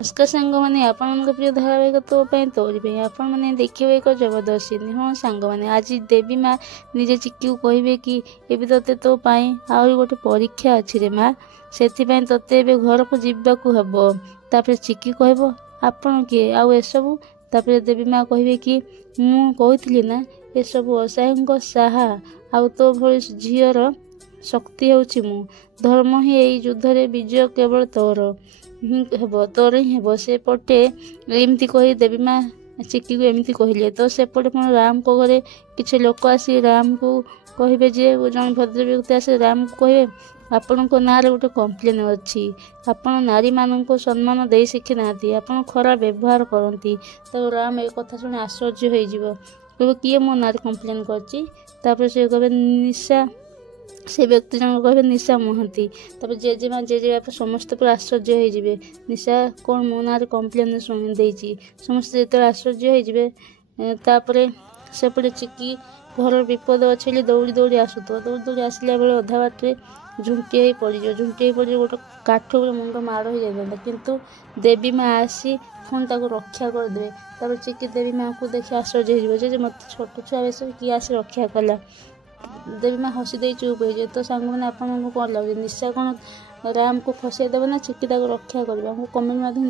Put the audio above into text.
नमस्कार सांग मैंने आपण प्रिय धारावाहिक तो तोरी आपण मैंने देखिए एक जबरदस्ती हाँ सांग मैंने आज देवी माँ निजे चिक्की कहे कि एवं तोते तो आहरी गोटे परीक्षा अच्छी रे माँ से तोते घर को जीवाक हम तापर चिक्की कह आपण किए आसबू तापर देवी माँ कहे कि मुझी ना ये सब असहाय साहा आ तो भली झीर शक्ति हूँ धर्म ही यही युद्ध रे विजय केवल तोर तोर ही हे से पटे एमती कही देवी माँ चिक्की को एमती कहले तो सेपटे पुणी राम को घरे किसी लोक आसी राम को कहे जे जन भद्र व्यक्ति आसे राम को कहे आपण ना गोटे कम्प्लेन अच्छी आपण नारी मान को सम्मान दे शिखी ना आप खराब व्यवहार करती तो राम एक कथा शुणी आश्चर्य हो किए मो नारी कम्प्लेन कर से कहे निशा से व्यक्ति जन कहे निशा महंती तब जेजेमा जेजेबापा समस्त पूरा आश्चर्य हो निशा कौन मो ना कम्प्लेन शुणी देती समस्त जो आश्चर्य होपर सेपटे चिक्की घर विपद अच्छे दौड़ी दौड़ी आसुत दौड़ी दौड़ी आसला बेले अधा बाटे झुंटी पड़ गोटे काठ मुंड माड़ हो जाता किंतु देवी माँ आसी पुणी रक्षा करदे तब चिक्की देवी माँ को देखी आश्चर्य हो मत छोट छुआ बेस किए आसी रक्षा कला देवी माँ हसी दे चुप हो तो सांग मैंने आपको कौन लगे निशा कौन राम को फसई देवे ना चिक्की रक्षा करवा कमेंट माध्यम